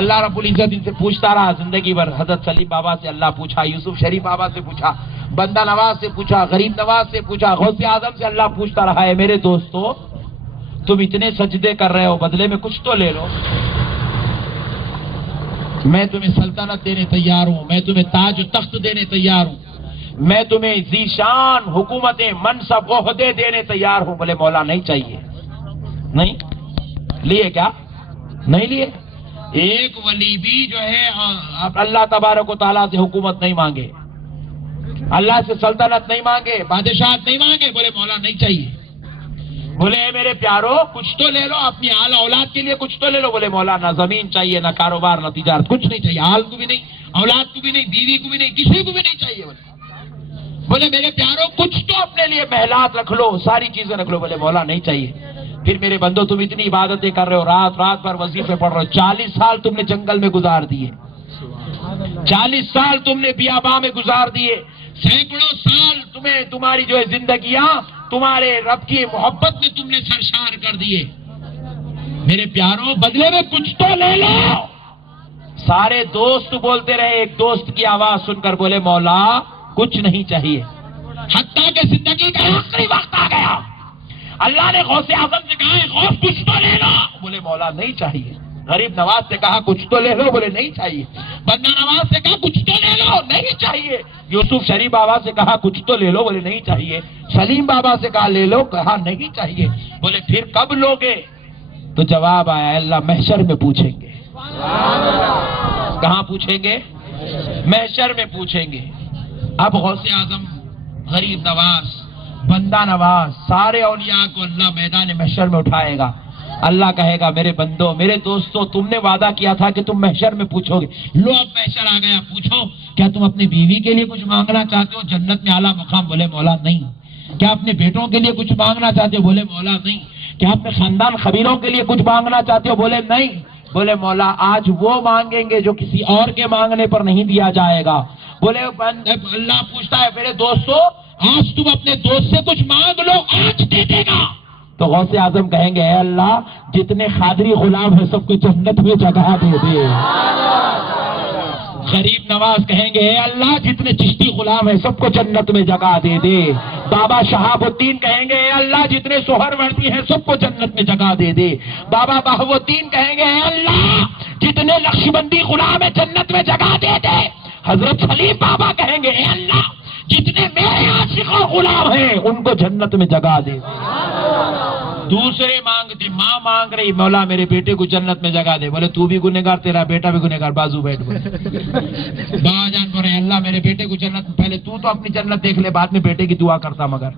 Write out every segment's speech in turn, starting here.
اللہ رب العزت ان سے پوچھتا رہا زندگی بھر. حضرت سلیم بابا سے اللہ پوچھا, یوسف شریف بابا سے پوچھا, بندہ نواز سے پوچھا, غریب نواز سے پوچھا, غوث اعظم سے اللہ پوچھتا رہا ہے میرے دوستو تم اتنے سجدے کر رہے ہو, بدلے میں کچھ تو لے لو. میں تمہیں سلطنت دینے تیار ہوں, میں تمہیں تاج و تخت دینے تیار ہوں, میں تمہیں ذیشان حکومتیں منصب عہدے دینے تیار ہوں. بولے مولا نہیں چاہیے. نہیں لیے کیا؟ نہیں لیے. ایک ولی بھی جو ہے اللہ تبارک و تعالیٰ سے حکومت نہیں مانگے, اللہ سے سلطنت نہیں مانگے, بادشاہت نہیں مانگے, بولے مولا نہیں چاہیے. بولے اے میرے پیارو کچھ تو لے لو, اپنی آل اولاد کے لیے کچھ تو لے لو. بولے مولا نہ زمین چاہیے, نہ کاروبار, نہ تجارت, کچھ نہیں چاہیے. آل کو بھی نہیں, اولاد کو بھی نہیں, بیوی کو بھی نہیں, کسی کو بھی نہیں چاہیے. بولے میرے پیارو کچھ تو اپنے لیے محلات رکھ لو, ساری چیزیں رکھ لو. بولے مولا نہیں چاہیے. پھر میرے بندو تم اتنی عبادتیں کر رہے ہو, رات رات بھر وظیفے پڑھ رہے ہو, 40 سال تم نے جنگل میں گزار دیے, 40 سال تم نے بیاباں میں گزار دیے, سینکڑوں سال تمہیں تمہاری جو ہے زندگیاں تمہارے رب کی محبت میں تم نے سرشار کر دیے. میرے پیاروں بدلے میں کچھ تو لے لو. سارے دوست بولتے رہے, ایک دوست کی آواز سن کر بولے مولا کچھ نہیں چاہیے. حتیٰ کہ زندگی کا آخری وقت آ گیا, اللہ نے غوث اعظم سے کہا غوث کچھ تو لے لو. بولے مولا نہیں چاہیے. غریب نواز سے کہا کچھ تو لے لو. بولے نہیں چاہیے. بندہ نواز سے کہا کچھ تو لے لو. نہیں چاہیے. یوسف شریف بابا سے کہا کچھ تو لے لو. بولے نہیں چاہیے. سلیم بابا سے کہا لے لو, کہا نہیں چاہیے. بولے پھر کب لوگے؟ تو جواب آیا اللہ محشر میں پوچھیں گے. کہاں پوچھیں گے؟ محشر میں پوچھیں گے. اب غوث اعظم, غریب نواز, بندہ نواز, سارے اولیاء کو اللہ میدان محشر میں اٹھائے گا. اللہ کہے گا میرے بندو, میرے دوستو, تم نے وعدہ کیا تھا کہ تم محشر میں پوچھو گے. لو اب محشر آ گیا, پوچھو کیا تم اپنی بیوی کے لیے کچھ مانگنا چاہتے ہو جنت میں اعلیٰ مقام؟ بولے مولا نہیں. کیا اپنے بیٹوں کے لیے کچھ مانگنا چاہتے ہو؟ بولے مولا نہیں. کیا اپنے خاندان خبیروں کے لیے کچھ مانگنا چاہتے ہو؟ بولے نہیں. بولے مولا آج وہ مانگیں گے جو کسی اور کے مانگنے پر نہیں دیا جائے گا. بولے اللہ پوچھتا ہے میرے دوستو آج تم اپنے دوست سے کچھ مانگ لو, آج دے دے گا. تو غوث اعظم کہیں گے اے اللہ جتنے قادری غلام ہیں سب کو جنت میں جگہ دے دے. غریب نواز کہیں گے اے اللہ جتنے چشتی غلام ہیں سب کو جنت میں جگہ دے دے. بابا شہاب الدین کہیں گے اے اللہ جتنے سہر وردی ہیں سب کو جنت میں جگہ دے دے. بابا بہو الدین کہیں گے اے اللہ جتنے نقشبندی غلام ہیں جنت میں جگہ دے دے. حضرت سلیم بابا کہیں گے اے اللہ جتنے میرے عاشق و غلام ہیں ان کو جنت میں جگہ دے. دوسرے مانگتے, ماں مانگ رہی مولا میرے بیٹے کو جنت میں جگہ دے. بولے تو بھی گنہگار, تیرا بیٹا بھی گنہگار, بازو بیٹھ بولے. بابا جان بولے اللہ میرے بیٹے کو جنت, پہلے تو اپنی جنت دیکھ لے, بعد میں بیٹے کی دعا کرتا. مگر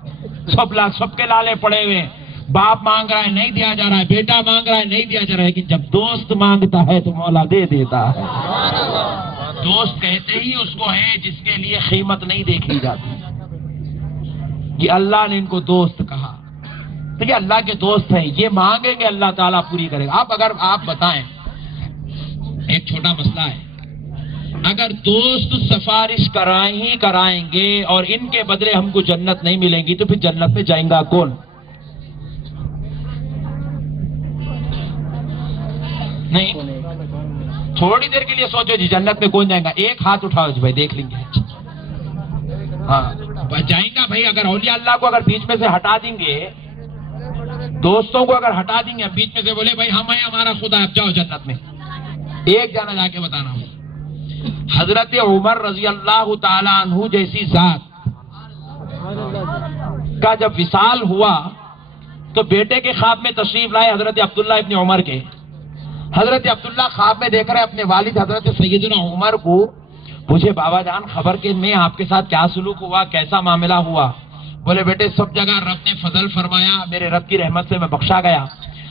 سب کے لالے پڑے ہوئے, باپ مانگ رہا ہے نہیں دیا جا رہا ہے, بیٹا مانگ رہا ہے نہیں دیا جا رہا ہے, لیکن جب دوست مانگتا ہے تو مولا دے دیتا ہے. دوست کہتے ہی اس کو ہے جس کے لیے قیمت نہیں دیکھی جاتی. یہ اللہ نے ان کو دوست کہا. تو یہ اللہ کے دوست ہیں, یہ مانگیں گے اللہ تعالیٰ پوری کرے گا. اگر آپ بتائیں, ایک چھوٹا مسئلہ ہے, اگر دوست سفارش کرائیں گے اور ان کے بدلے ہم کو جنت نہیں ملیں گی تو پھر جنت میں جائیں گا کون؟ نہیں. تھوڑی دیر کے لیے سوچو جی جنت میں کون جائے گا؟ ایک ہاتھ اٹھاؤ جی بھائی, دیکھ لیں گے. ہاں جائیں گا بھائی. اگر اولیاء اللہ کو اگر بیچ میں سے ہٹا دیں گے, دوستوں کو اگر ہٹا دیں گے بیچ میں سے, بولے بھائی ہم ہیں ہمارا خدا, اب جاؤ جنت میں. ایک جانا جا کے بتانا ہوں. حضرت عمر رضی اللہ تعالیٰ عنہ جیسی ذات کا جب وصال ہوا تو بیٹے کے خواب میں تشریف لائے حضرت عبداللہ ابن عمر کے. حضرت عبداللہ خواب میں دیکھ رہے اپنے والد حضرت سیدنا عمر کو. پوچھے بابا جان خبر کہ میں آپ کے ساتھ کیا سلوک ہوا, کیسا معاملہ ہوا؟ بولے بیٹے سب جگہ رب نے فضل فرمایا, میرے رب کی رحمت سے میں بخشا گیا,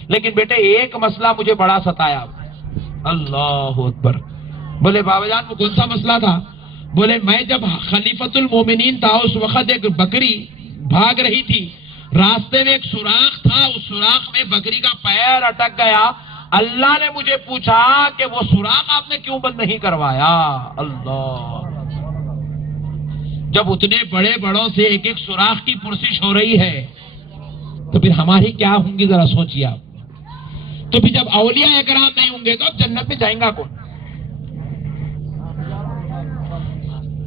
لیکن بیٹے ایک مسئلہ مجھے بڑا ستایا. اللہ اکبر. بولے بابا جان وہ کون سا مسئلہ تھا؟ بولے میں جب خلیفۃ المومنین تھا اس وقت ایک بکری بھاگ رہی تھی, راستے میں ایک سوراخ تھا, اس سوراخ میں بکری کا پیر اٹک گیا. اللہ نے مجھے پوچھا کہ وہ سوراخ آپ نے کیوں بند نہیں کروایا؟ اللہ. جب اتنے بڑے بڑوں سے ایک ایک سوراخ کی پرسش ہو رہی ہے تو پھر ہماری کیا ہوں گی ذرا سوچیے آپ. تو پھر جب اولیاء اکرام نہیں ہوں گے تو اب جنت میں جائیں گا کون؟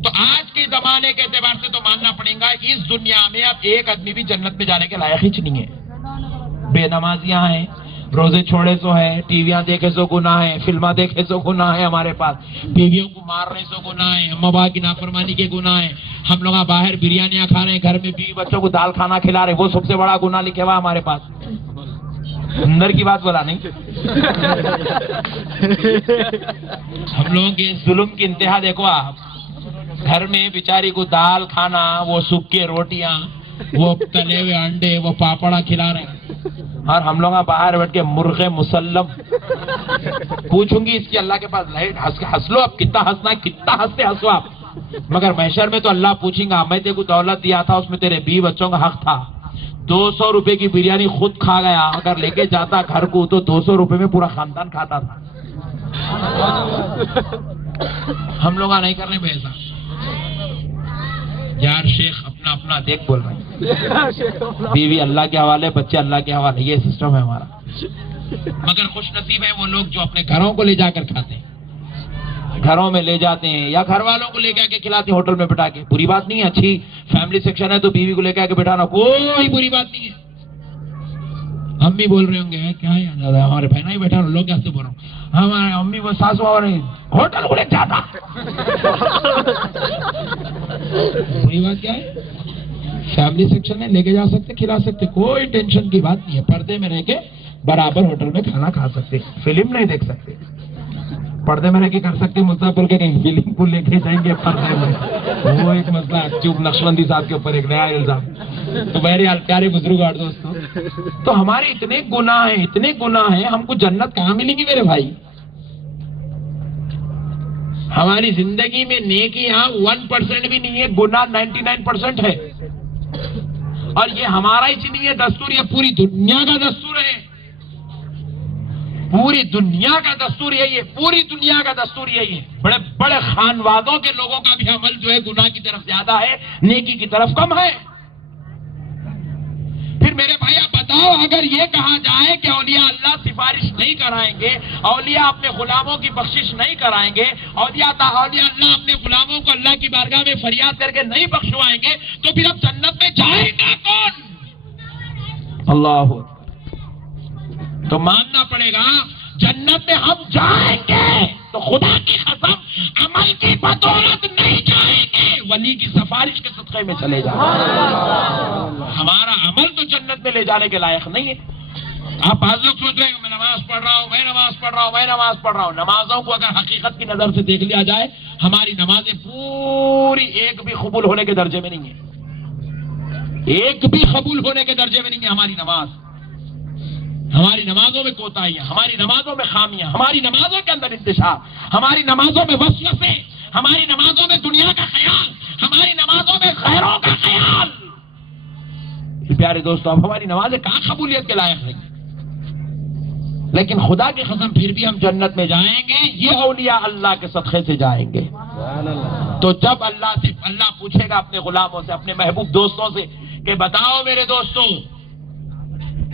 تو آج کے زمانے کے اعتبار سے تو ماننا پڑے گا اس دنیا میں اب ایک آدمی بھی جنت میں جانے کے لائق ہی نہیں ہے. بے نمازیاں ہیں, روزے چھوڑے سو ہے, ٹی ویاں دیکھے سو گناہ ہے, فلمیں دیکھے سو گناہ ہے ہمارے پاس, بیویوں کو مار رہے سو گناہ ہے, اما باپ کی نافرمانی کے گناہ ہے, ہم لوگ باہر بریانیاں کھا رہے ہیں, گھر میں بیوی بچوں کو دال کھانا کھلا رہے, وہ سب سے بڑا گناہ لکھے ہوا ہمارے پاس. اندر کی بات بولا نہیں. ہم لوگوں کے ظلم کی انتہا دیکھو آپ, گھر میں بیچاری کو دال کھانا, وہ سکے روٹیاں, وہ تلے ہوئے انڈے, وہ پاپڑا کھلا رہے ہیں, اور ہم لوگ باہر بیٹھ کے مرغے مسلم. پوچھوں گی اس کی اللہ کے پاس لائٹ, ہنس لو اب, کتنا ہنسنا ہے, کتنا ہنستے ہنسو آپ, مگر محشر میں تو اللہ پوچھیں گا میں تیرے کو دولت دیا تھا, اس میں تیرے بیوی بچوں کا حق تھا, 200 روپے کی بریانی خود کھا گیا, اگر لے کے جاتا گھر کو تو 200 روپے میں پورا خاندان کھاتا تھا. ہم لوگ نہیں کر رہے پیسہ. یار شیخ اپنا اپنا دیکھ بول رہے ہیں, بیوی اللہ کے حوالے, بچے اللہ کے حوالے, یہ سسٹم ہے ہمارا. مگر خوش نصیب ہے وہ لوگ جو اپنے گھروں کو لے جا کر کھاتے ہیں, گھروں میں لے جاتے ہیں, یا گھر والوں کو لے کے آ کے کھلاتے ہیں ہوٹل میں بٹھا کے. بری بات نہیں ہے, اچھی فیملی سیکشن ہے تو بیوی کو لے کے آ کے بٹھانا کوئی بری بات نہیں ہے. ہم بھی بول رہے ہوں گے کیا ہے, ہمارے بہنا ہی بیٹھا لوگ کیسے بول رہا ہوں, ہمارے امی وہ ساسو اور ہوٹل کو لے جاتا. بری بات کیا ہے, فیملی سیکشن میں لے کے جا سکتے, کھلا سکتے, کوئی ٹینشن کی بات نہیں ہے. پردے میں رہ کے برابر ہوٹل میں کھانا کھا سکتے, فلم نہیں دیکھ سکتے. پردے میں رہ کے کر سکتے, مستقبل کے کہیں فلم کو لے کے جائیں گے پردے میں, وہ ایک مسئلہ. چوب نقشبندی صاحب کے اوپر ایک نیا الزام. تو بہرحال پیارے بزرگ اور دوستوں, تو ہمارے اتنے گناہ ہیں, اتنے گناہ ہیں, ہم کو جنت کہاں ملے گی میرے بھائی؟ ہماری زندگی میں نیکی یہاں 1% بھی نہیں ہے, گناہ 99% ہے. اور یہ ہمارا ہی نہیں ہے دستور, یہ پوری دنیا کا دستور ہے. پوری دنیا کا دستور یہی ہے, پوری دنیا کا دستور یہی ہے. بڑے بڑے خانوادوں کے لوگوں کا بھی عمل جو ہے گناہ کی طرف زیادہ ہے, نیکی کی طرف کم ہے. پھر میرے بھائی آپ بتاؤ, اگر یہ کہا جائے کہ اولیاء اللہ سفارش نہیں کرائیں گے, اولیاء اپنے غلاموں کی بخشش نہیں کرائیں گے, اولیاء اللہ اپنے غلاموں کو اللہ کی بارگاہ میں فریاد کر کے نہیں بخشوائیں گے, تو پھر اب جنت میں جائے گا کون؟ اللہ. تو ماننا پڑے گا جنت میں ہم جائیں گے تو خدا کی قسم عمل کی بدولت نہیں جائیں گے, ولی کی سفارش کے صدقے میں چلے جائیں گے. ہمارا عمل تو جنت میں لے جانے کے لائق نہیں ہے. آپ بعض لوگ سوچ رہے ہیں میں نماز پڑھ رہا ہوں, میں نماز پڑھ رہا ہوں, میں نماز پڑھ رہا ہوں. نمازوں کو اگر حقیقت کی نظر سے دیکھ لیا جائے, ہماری نمازیں پوری ایک بھی قبول ہونے کے درجے میں نہیں ہے, ایک بھی قبول ہونے کے درجے میں نہیں ہے ہماری نماز. ہماری نمازوں میں کوتاہیاں, ہماری نمازوں میں خامیاں, ہماری نمازوں کے اندر انتشار, ہماری نمازوں میں وسوسے, ہماری نمازوں میں دنیا کا خیال, ہماری نمازوں میں غیروں کا خیال. پیارے دوستو, اب ہماری نمازیں کہاں قبولیت کے لائق نہیں, لیکن خدا کی قسم پھر بھی ہم جنت میں جائیں گے, یہ اولیاء اللہ کے صدقے سے جائیں گے. تو جب اللہ پوچھے گا اپنے غلاموں سے, اپنے محبوب دوستوں سے کہ بتاؤ میرے دوستوں,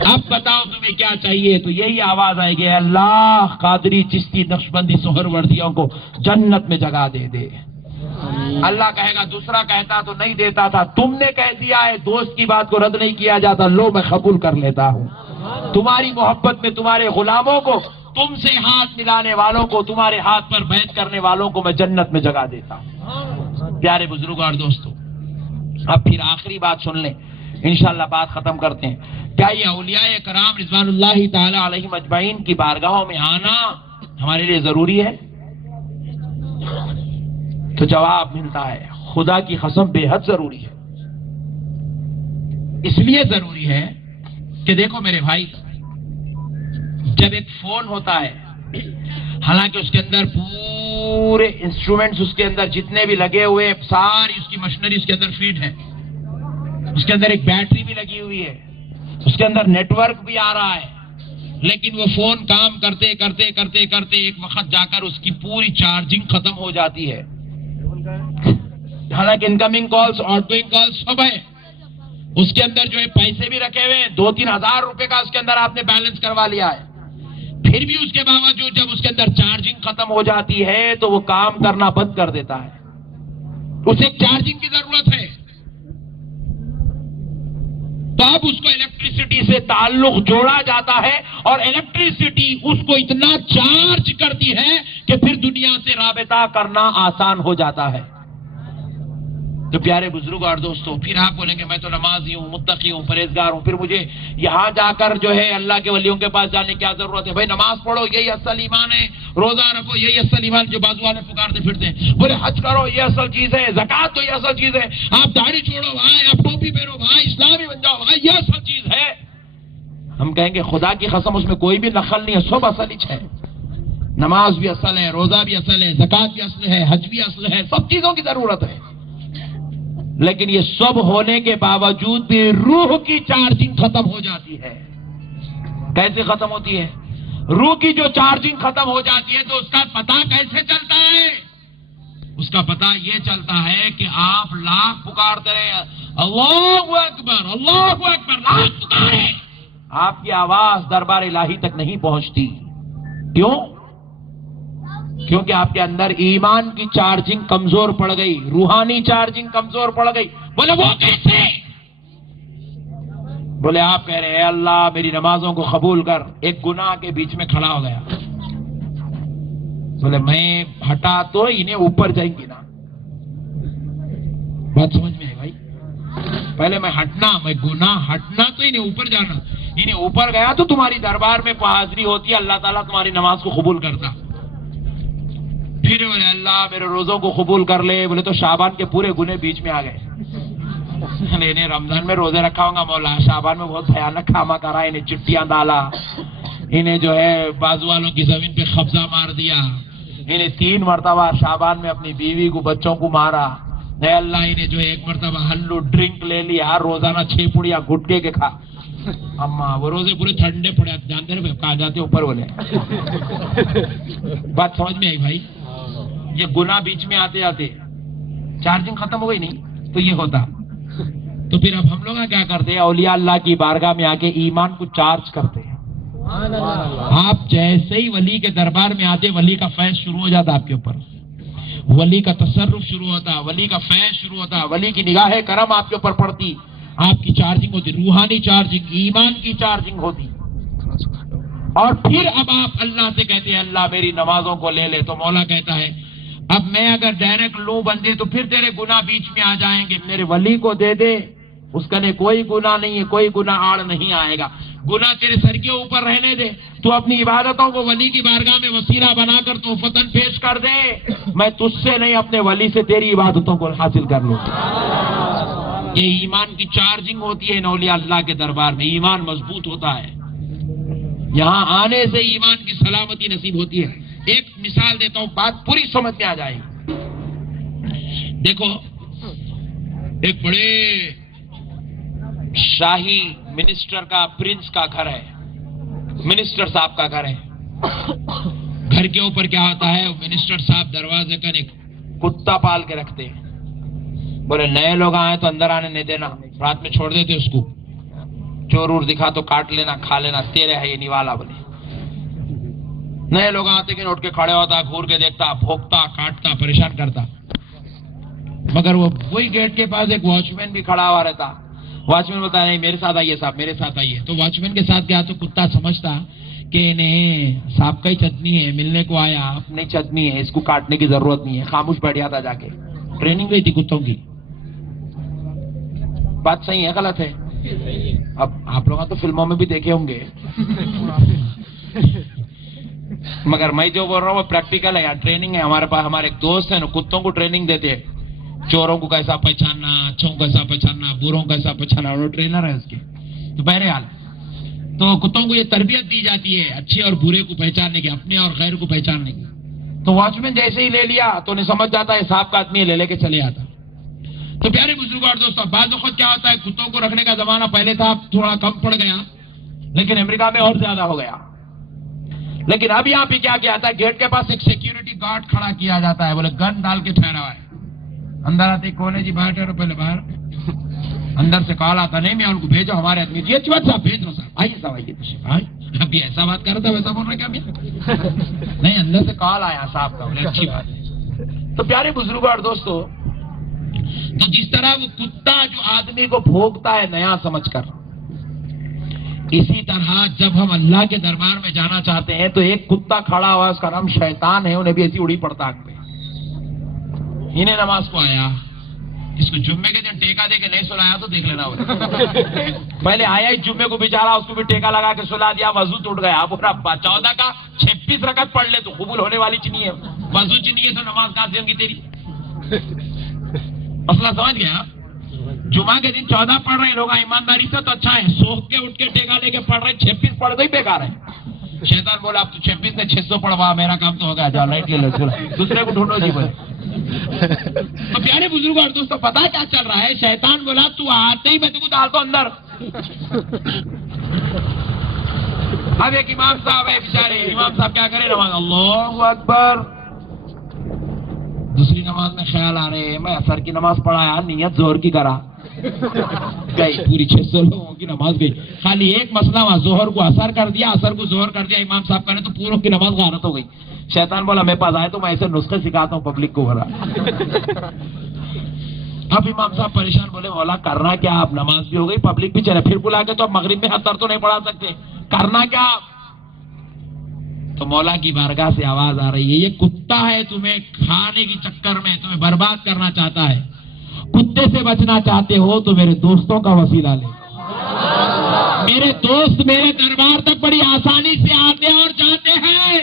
اب بتاؤ تمہیں کیا چاہیے, تو یہی آواز آئے گی, اللہ قادری چشتی نقشبندی سہر وردیوں کو جنت میں جگہ دے دے. اللہ کہے گا دوسرا کہتا تو نہیں دیتا تھا, تم نے کہہ دیا ہے, دوست کی بات کو رد نہیں کیا جاتا, لو میں قبول کر لیتا ہوں. تمہاری محبت میں تمہارے غلاموں کو, تم سے ہاتھ ملانے والوں کو, تمہارے ہاتھ پر بیعت کرنے والوں کو میں جنت میں جگہ دیتا ہوں. پیارے بزرگوں اور دوستوں, اب پھر آخری بات سن لیں, انشاءاللہ بات ختم کرتے ہیں. کیا یہ اولیاء کرام رضوان اللہ تعالی علیہم اجمعین کی بارگاہوں میں آنا ہمارے لیے ضروری ہے؟ تو جواب ملتا ہے, خدا کی قسم بے حد ضروری ہے. اس لیے ضروری ہے کہ دیکھو میرے بھائی, جب ایک فون ہوتا ہے, حالانکہ اس کے اندر پورے انسٹرومنٹس اس کے اندر جتنے بھی لگے ہوئے, ساری اس کی مشینری اس کے اندر فیڈ ہے, اس کے اندر ایک بیٹری بھی لگی ہوئی ہے, اس کے اندر نیٹ ورک بھی آ رہا ہے, لیکن وہ فون کام کرتے کرتے کرتے کرتے ایک وقت جا کر اس کی پوری چارجنگ ختم ہو جاتی ہے. حالانکہ incoming calls, outgoing calls سب ہے, اس کے اندر جو ہے پیسے بھی رکھے ہوئے, 2-3 ہزار روپے کا اس کے اندر آپ نے بیلنس کروا لیا ہے. پھر بھی اس کے باوجود جب اس کے اندر چارجنگ ختم ہو جاتی ہے تو وہ کام کرنا بند کر دیتا ہے. اسے چارجنگ کی ضرورت ہے، تو اب اس کو الیکٹریسٹی سے تعلق جوڑا جاتا ہے اور الیکٹریسٹی اس کو اتنا چارج کرتی ہے کہ پھر دنیا سے رابطہ کرنا آسان ہو جاتا ہے۔ تو پیارے بزرگ اور دوستوں، پھر آپ بولیں گے میں تو نمازی ہوں، متقی ہوں، پرہیزگار ہوں، پھر مجھے یہاں جا کر جو ہے اللہ کے ولیوں کے پاس جانے کی کیا ضرورت ہے؟ بھائی نماز پڑھو، یہی اصل ایمان ہے، روزہ رکھو، یہی اصل ایمان، جو بازو والے پکارتے پھرتے ہیں، بولے حج کرو، یہ اصل چیز ہے، زکات تو یہ اصل چیز ہے، آپ داڑھی چھوڑو بھائی، آپ ٹوپی پہنو بھائی، اسلامی بن جاؤ بھائی، یہ اصل چیز ہے۔ ہم کہیں گے خدا کی قسم اس میں کوئی بھی نقل نہیں ہے، سب اصل ہی ہے۔ نماز بھی اصل ہے، روزہ بھی اصل ہے، زکات بھی اصل ہے، حج بھی اصل ہے، سب چیزوں کی ضرورت ہے، لیکن یہ سب ہونے کے باوجود بھی روح کی چارجنگ ختم ہو جاتی ہے۔ کیسے ختم ہوتی ہے؟ روح کی جو چارجنگ ختم ہو جاتی ہے تو اس کا پتہ کیسے چلتا ہے؟ اس کا پتہ یہ چلتا ہے کہ آپ لاکھ پکارتے رہے، اللہ اکبر اللہ اکبر، لاکھ پکارے، آپ کی آواز دربار الہی تک نہیں پہنچتی۔ کیوں؟ کیونکہ آپ کے اندر ایمان کی چارجنگ کمزور پڑ گئی، روحانی چارجنگ کمزور پڑ گئی۔ بولے وہ کیسے؟ بولے آپ کہہ رہے ہیں اے اللہ میری نمازوں کو قبول کر، ایک گناہ کے بیچ میں کھڑا ہو گیا، بولے میں ہٹا تو انہیں اوپر جائیں گی نا، بات سمجھ میں ہے بھائی؟ پہلے میں گناہ ہٹنا تو انہیں اوپر جانا، انہیں اوپر گیا تو تمہاری دربار میں حاضری ہوتی ہے، اللہ تعالیٰ تمہاری نماز کو قبول کرتا۔ پھر بولے اللہ میرے روزوں کو قبول کر لے، بولے تو شعبان کے پورے گنے بیچ میں آ گئے، انہیں رمضان میں روزے رکھا ہوں گا مولا، شعبان میں بہت بھیانک کھاما کرا، انہیں چٹیاں ڈالا، انہیں جو ہے بازو والوں کی زمین پہ قبضہ مار دیا، انہیں 3 مرتبہ شعبان میں اپنی بیوی کو بچوں کو مارا، اے اللہ انہیں جو ایک مرتبہ ہلو ڈرنک لے لیا، روزانہ 6 پوڑیاں گٹکے کے کھا، اما وہ روزے پورے ٹھنڈے پڑے، جانتے ہیں کہاں جاتے اوپر بولے، بات سمجھ میں آئی بھائی؟ یہ گناہ بیچ میں آتے آتے چارجنگ ختم ہو گئی نہیں تو یہ ہوتا۔ تو پھر اب ہم لوگ کیا کرتے ہیں؟ اولیاء اللہ کی بارگاہ میں آ کے ایمان کو چارج کرتے ہیں۔ آپ جیسے ہی ولی کے دربار میں آتے، ولی کا فیض شروع ہو جاتا آپ کے اوپر، ولی کا تصرف شروع ہوتا، ولی کا فیض شروع ہوتا، ولی کی نگاہ کرم آپ کے اوپر پڑتی، آپ کی چارجنگ ہوتی، روحانی چارجنگ، ایمان کی چارجنگ ہوتی، اور پھر اب آپ اللہ سے کہتے ہیں اللہ میری نمازوں کو لے لے، تو مولا کہتا ہے اب میں اگر ڈائریکٹ لوں بندے تو پھر تیرے گناہ بیچ میں آ جائیں گے، میرے ولی کو دے دے، اس کا نے کوئی گناہ نہیں ہے، کوئی گناہ آڑ نہیں آئے گا، گناہ تیرے سر کے اوپر رہنے دے، تو اپنی عبادتوں کو ولی کی بارگاہ میں وسیلہ بنا کر تو فتن پیش کر دے، میں تجھ سے نہیں اپنے ولی سے تیری عبادتوں کو حاصل کر لوں۔ یہ ایمان کی چارجنگ ہوتی ہے اولیاء اللہ کے دربار میں، ایمان مضبوط ہوتا ہے، یہاں آنے سے ایمان کی سلامتی نصیب ہوتی ہے۔ ایک مثال دیتا ہوں، بات پوری سمجھ میں آ جائے گی۔ دیکھو ایک بڑے شاہی منسٹر کا، پرنس کا گھر ہے، منسٹر صاحب کا گھر ہے، گھر کے اوپر کیا ہوتا ہے، منسٹر صاحب دروازے کا ایک کتا پال کے رکھتے ہیں، بولے نئے لوگ آئے تو اندر آنے نہیں دینا، رات میں چھوڑ دیتے اس کو، چور اور دکھا تو کاٹ لینا، کھا لینا، تیرے ہے یہ نوالا، بولے نئے لوگ آتے کہ اٹھ کے کھڑے ہوتا، گھور کے دیکھتا، بھوکتا، کاٹتا، پریشان کرتا، مگر وہی گیٹ کے پاس ایک واچ مین بھی کھڑا ہوا رہتا، واچ مین بولتا نہیں میرے ساتھ آئیے صاحب، میرے ساتھ آئیے، تو واچ مین کے ساتھ گیا تو کتا سمجھتا کہ انہیں صاحب کا ہی چٹنی ہے، ملنے کو آیا، اپنی چٹنی ہے، اس کو کاٹنے کی ضرورت نہیں ہے، خاموش بیٹھ جاتا، جا کے ٹریننگ رہی تھی کتوں کی۔ بات صحیح ہے غلط ہے؟ اب آپ لوگ تو فلموں میں بھی دیکھے ہوں گے، مگر میں جو بول رہا ہوں وہ پریکٹیکل ہے، ٹریننگ ہے، ہمارے پاس ہمارے ایک دوست ہیں نا، کتوں کو ٹریننگ دیتے ہیں، چوروں کو کیسا پہچاننا، اچھوں کو کیسا پہچاننا، بروں کو کیسا پہچاننا، وہ ٹرینر ہے اس کے۔ تو بہرحال تو کتوں کو یہ تربیت دی جاتی ہے اچھے اور برے کو پہچاننے کی، اپنے اور غیر کو پہچاننے کی۔ تو واچ مین جیسے ہی لے لیا تو انہیں سمجھ جاتا ہے صاحب کا آدمی لے کے چلے آتا۔ تو پیارے بزرگوں اور دوستوں، بعض وقت کیا ہوتا ہے، کتوں کو رکھنے کا زمانہ پہلے تھا، تھوڑا کم پڑ گیا، لیکن امریکہ میں اور زیادہ ہو گیا۔ لیکن اب یہاں پہ کیا آتا ہے، گیٹ کے پاس ایک سیکیورٹی گارڈ کھڑا کیا جاتا ہے، بولے گن ڈال کے ٹھہرا ہوا ہے، اندر آتے کون ہے جی، باہر ٹھہرو، پہلے باہر، اندر سے کال آتا نہیں میں ان کو بھیجو ہمارے آدمی، جی اچھی بات صاحب بھیج رہا صاحب، آئیے صاحب آئیے، ابھی ایسا بات کر رہا تھا ویسا بول رہا کیا میں، نہیں اندر سے کال آیا صاحب کا، بولے اچھی بات ہے۔ تو پیارے بزرگوں اور دوستو، تو جس طرح وہ کتا جو آدمی کو بھونکتا ہے نیا سمجھ کر، اسی طرح جب ہم اللہ کے دربار میں جانا چاہتے ہیں تو ایک کتا کھڑا ہوا، اس کا نام شیطان ہے، انہیں بھی ایسی اڑی پڑتا آنکھ پہ. انہیں نماز کو آیا، اس کو جمعے کے دن ٹیکا دے کے نہیں سلایا تو دیکھ لینا. پہلے آیا ہی جمعے کو بیچارہ، اس کو بھی ٹیکا لگا کے سلا دیا، وضو ٹوٹ گیا. اب 14 کا 26 رکعت پڑھ لے تو قبول ہونے والی چنی ہے، وضو چنی ہے تو نماز کہاں سے ہوگی تیری؟ مسئلہ سمجھ گیا؟ جمعہ کے دن 14 پڑھ رہے لوگ ایمانداری سے تو اچھا ہے، سوکھ کے اٹھ کے ٹیکا لے کے پڑھ رہے، 26 پڑھ گئی بیکار ہے. شیطان بولا اب تو 26 نے 600 پڑھوا، میرا کام تو ہو گیا، جاؤ لائٹ لے لو، دوسرے کو ڈھونڈو جی. بولے تو پیارے بزرگ اور دوستوں پتا کیا چل رہا ہے؟ شیطان بولا تو آتے ہی میں تجھ کو ڈالتا ہوں اندر. اب ایک امام صاحب ہے بیچارے، امام صاحب کیا کرے؟ نماز اللہ اکبر، دوسری نماز میں خیال آ رہے میں اثر کی نماز پڑھایا، نیت زہر کی کرا، گئی پوری 600 لوگوں کی نماز گئی. خالی ایک مسئلہ وہاں، زہر کو اثر کر دیا، اثر کو زہر کر دیا امام صاحب کرے تو پوروں کی نماز غارت ہو گئی. شیطان بولا میرے پاس آئے تو میں ایسے نسخے سکھاتا ہوں پبلک کو. بھرا اب امام صاحب پریشان، بولے مولا کرنا کیا؟ آپ نماز بھی ہو گئی، پبلک بھی چلے، پھر بلا کے تو اب مغرب میں اثر تو نہیں پڑھا سکتے، کرنا کیا؟ تو مولا کی بارگاہ سے آواز آ رہی ہے، یہ کتا ہے تمہیں کھانے کی چکر میں تمہیں برباد کرنا چاہتا ہے. کتے سے بچنا چاہتے ہو تو میرے دوستوں کا وسیلہ لے. میرے دوست میرے دربار تک بڑی آسانی سے آتے اور جاتے ہیں.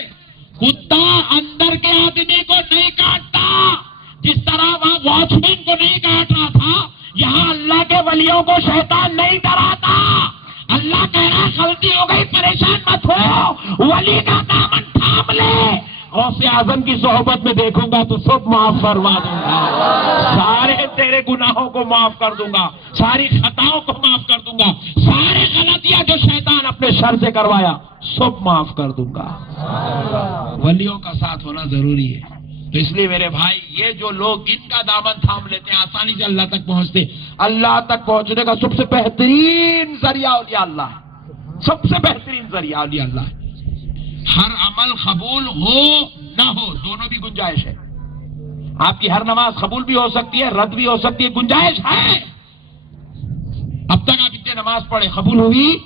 کتا اندر کے آدمی کو نہیں کاٹتا، جس طرح وہاں واچ مین کو نہیں کاٹ رہا تھا، یہاں اللہ کے ولیوں کو شیطان نہیں ڈراتا. اللہ کہہ رہا ہے غلطی ہو گئی پریشان مت ہو، ولی کا دامن تھام لے. غوث اعظم کی صحبت میں دیکھوں گا تو سب معاف فرما دوں گا، سارے تیرے گناہوں کو معاف کر دوں گا، ساری خطاؤں کو معاف کر دوں گا، سارے غلطیاں جو شیطان اپنے شر سے کروایا سب معاف کر دوں گا. ولیوں کا ساتھ ہونا ضروری ہے. تو اس لیے میرے بھائی، یہ جو لوگ ان کا دامن تھام لیتے ہیں آسانی سے اللہ تک پہنچتے. اللہ تک پہنچنے کا سب سے بہترین ذریعہ اولیاء اللہ ہے، سب سے بہترین ذریعہ اولیاء اللہ ہے. ہر عمل قبول ہو نہ ہو دونوں بھی گنجائش ہے. آپ کی ہر نماز قبول بھی ہو سکتی ہے، رد بھی ہو سکتی ہے، گنجائش ہے. اب تک آپ اتنے نماز پڑھے، قبول ہوئی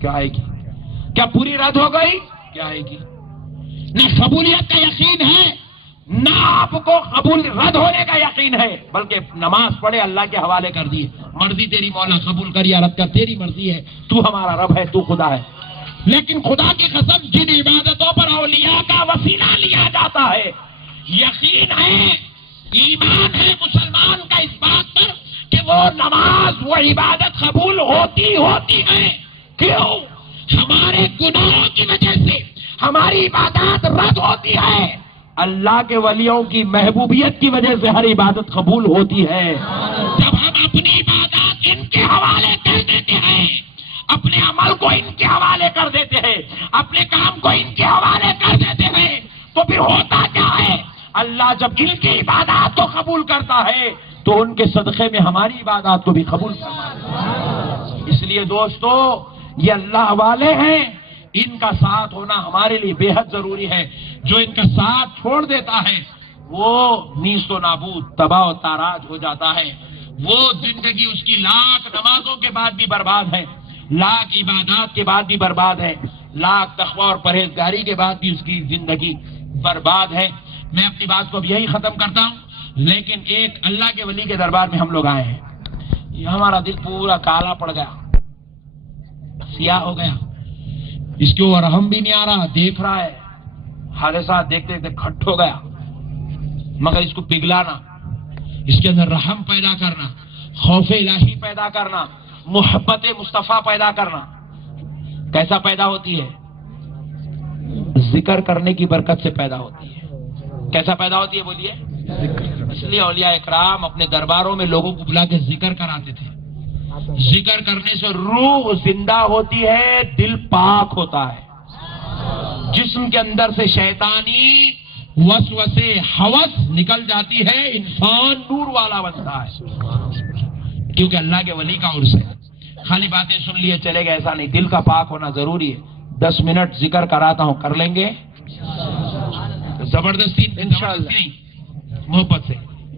کیا آئے گی؟ کیا پوری رد ہو گئی کیا آئے گی؟ نہ قبولیت کا یقین ہے، نہ آپ کو قبول رد ہونے کا یقین ہے، بلکہ نماز پڑھے اللہ کے حوالے کر دیے. مرضی تیری مولا، قبول کر یا رد کر، تیری مرضی ہے، تو ہمارا رب ہے، تو خدا ہے. لیکن خدا کی قسم جن عبادتوں پر اولیاء کا وسیلہ لیا جاتا ہے، یقین ہے، ایمان ہے مسلمان کا اس بات پر کہ وہ نماز، وہ عبادت قبول ہوتی ہے. کیوں؟ ہمارے گناہوں کی وجہ سے ہماری عبادات رد ہوتی ہے، اللہ کے ولیوں کی محبوبیت کی وجہ سے ہر عبادت قبول ہوتی ہے. جب ہم اپنی عبادات ان کے حوالے کر دیتے ہیں، اپنے عمل کو ان کے حوالے کر دیتے ہیں، اپنے کام کو ان کے حوالے کر دیتے ہیں، تو پھر ہوتا کیا ہے؟ اللہ جب ان کی عبادات کو قبول کرتا ہے تو ان کے صدقے میں ہماری عبادات کو بھی قبول کرتا ہے. اس لیے دوستو، یہ اللہ والے ہیں، ان کا ساتھ ہونا ہمارے لیے بے حد ضروری ہے. جو ان کا ساتھ چھوڑ دیتا ہے وہ نیست و نابود، تباہ و تاراج ہو جاتا ہے. وہ زندگی اس کی لاکھ نمازوں کے بعد بھی برباد ہے، لاکھ عبادات کے بعد بھی برباد ہے، لاکھ تقوی اور پرہیزگاری کے بعد بھی اس کی زندگی برباد ہے. میں اپنی بات کو اب یہی ختم کرتا ہوں. لیکن ایک اللہ کے ولی کے دربار میں ہم لوگ آئے ہیں، یہ ہمارا دل پورا کالا پڑ گیا، سیاہ ہو گیا، اس کے اوپر رحم بھی نہیں آ رہا، دیکھ رہا ہے حادثات دیکھتے دیکھتے کھٹ ہو گیا. مگر اس کو پگھلانا، اس کے اندر رحم پیدا کرنا، خوف الہی پیدا کرنا، محبت مصطفیٰ پیدا کرنا. کیسا پیدا ہوتی ہے؟ ذکر کرنے کی برکت سے پیدا ہوتی ہے. کیسا پیدا ہوتی ہے بولیے؟ اس لیے اولیاء اکرام اپنے درباروں میں لوگوں کو بلا کے ذکر کراتے تھے. ذکر کرنے سے روح زندہ ہوتی ہے، دل پاک ہوتا ہے، جسم کے اندر سے شیطانی وسوسے ہوس نکل جاتی ہے، انسان نور والا بنتا ہے. کیونکہ اللہ کے ولی کا عرص ہے. خالی باتیں سن لیے چلے گئے ایسا نہیں، دل کا پاک ہونا ضروری ہے. 10 منٹ ذکر کراتا ہوں، کر لیں گے؟ زبردستی نہیں، محبت سے.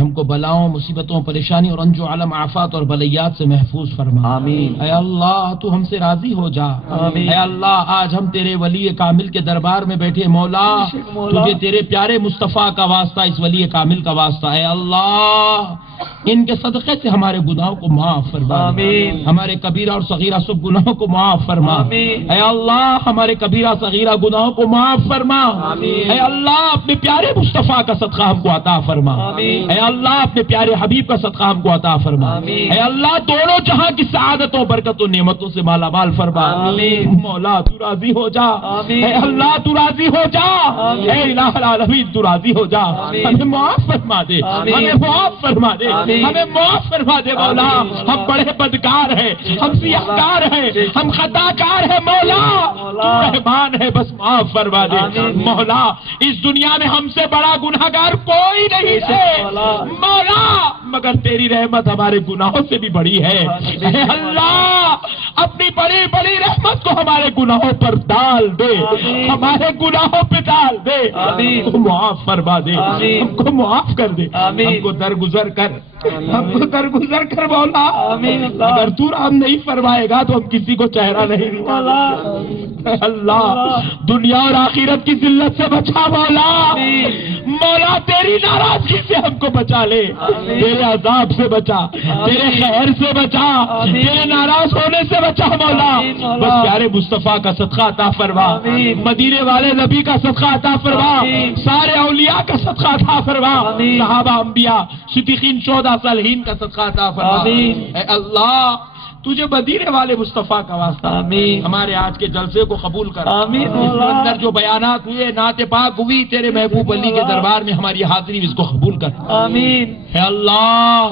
ہم کو بلاؤں، مصیبتوں، پریشانی اور رنج و علم، آفات اور بلیات سے محفوظ فرما۔ آمین۔ اے اللہ تو ہم سے راضی ہو جا۔ آمین۔ اے اللہ آج ہم تیرے ولی کامل کے دربار میں بیٹھے مولا، تجھے تیرے پیارے مصطفیٰ کا واسطہ، اس ولی کامل کا واسطہ، اے اللہ ان کے صدقے سے ہمارے گناہوں کو معاف فرما۔ آمین۔ ہمارے کبیرہ اور صغیرہ سب گناہوں کو معاف فرما۔ آمین۔ اے اللہ ہمارے کبیرہ صغیرہ گناہوں کو معاف فرما۔ آمین۔ اے اللہ اپنے پیارے مصطفیٰ کا صدقہ ہم کو عطا فرما۔ آمین۔ اے اللہ اپنے پیارے حبیب کا صدقہ ہم کو عطا فرما۔ آمین۔ اے اللہ دونوں جہاں کی سعادتوں، برکتوں، نعمتوں سے مالا مال فرما۔ آمین۔ مولا تو راضی ہو جا۔ آمین۔ اے اللہ تو راضی ہو جا۔ آمین۔ اے الہ العالمین تو راضی ہو جا۔ آمین۔ ہمیں معاف فرما دے، آمین۔ ہمیں معاف فرما دے، آمین۔ ہمیں معاف فرما دے مولا۔ آمین۔ ہم بڑے بدکار ہیں، ہم سیاہکار ہیں، ہم خطا کار ہیں مولا۔ تو رحمان ہے بس معاف فرما دے آمین۔ مولا۔ اس دنیا میں ہم سے بڑا گناہگار کوئی نہیں ہے مولا، مگر تیری رحمت ہمارے گناہوں سے بھی بڑی ہے۔ اے اللہ اپنی بڑی بڑی رحمت کو ہمارے گناہوں پر ڈال دے، آمین۔ ہمارے گناہوں پہ ڈال دے، آمین۔ ہم کو معاف فرما دے، آمین۔ ہم کو معاف کر دے، آمین۔ ہم کو درگزر کر، ہم کو درگزر کر مولا۔ آمین۔ اگر تو رحم نہیں فرمائے گا تو ہم کسی کو چہرہ نہیں دکھائیں گے۔ اے اللہ دنیا اور آخرت کی ذلت سے بچا مولا۔ آمین۔ مولا تیری ناراضگی سے ہم کو بچا لے، آمین۔ تیرے عذاب سے بچا، تیرے خیر سے بچا، آمین۔ تیرے ناراض ہونے سے بچا مولا۔ آمین مولا۔ بس پیارے مصطفیٰ کا صدقہ عطا فرما، آمین۔ مدینے والے نبی کا صدقہ عطا فرما، آمین۔ سارے اولیاء کا صدقہ عطا فرما، آمین۔ صحابہ انبیاء صدیقین شہداء صالحین کا صدقہ عطا فرما۔ آمین۔ اے اللہ تجھے مدینے والے مصطفیٰ کا واسطہ آمین۔ ہمارے آج کے جلسے کو قبول کر۔ آمین اس کے اندر جو بیانات ہوئے، نعت پاک ہوئی، تیرے محبوب علی کے دربار میں ہماری حاضری اس کو قبول کر۔ آمین۔ اے اللہ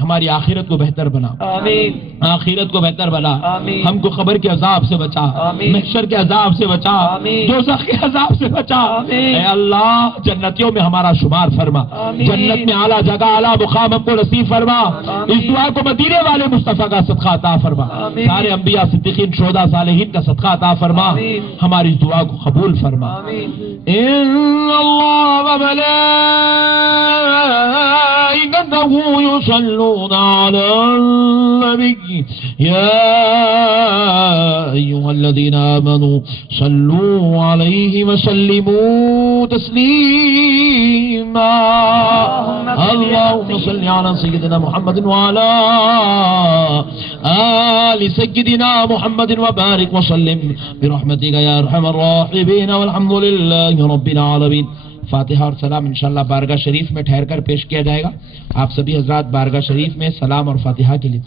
ہماری آخرت کو بہتر بنا، آمین۔ آخرت کو بہتر بنا، آمین۔ ہم کو قبر کے عذاب سے بچا، آمین۔ محشر کے عذاب سے بچا، آمین۔ دوزخ کے عذاب سے بچا۔ آمین۔ اے اللہ جنتیوں میں ہمارا شمار فرما، آمین۔ جنت میں اعلیٰ جگہ، اعلیٰ مقام ہم کو نصیب فرما۔ آمین۔ اس دعا کو مدینے والے مصطفیٰ کا صدقہ عطا فرما، آمین۔ سارے انبیاء صدیقین شہداء صالحین کا صدقہ عطا فرما، آمین۔ ہماری اس دعا کو قبول فرما۔ آمین۔ إن الله وملائكته يصلون على النبي يا أيها الذين آمنوا صلوا عليه وسلموا تسليما اللهم صل على سيدنا محمد وعلى آل سيدنا محمد وبارك وسلم برحمتك يا أرحم الراحمين والحمد لله رب العالمین۔ فاتحہ اور سلام انشاءاللہ بارگاہ شریف میں ٹھہر کر پیش کیا جائے گا۔ آپ سبھی حضرات بارگاہ شریف میں سلام اور فاتحہ کے لیے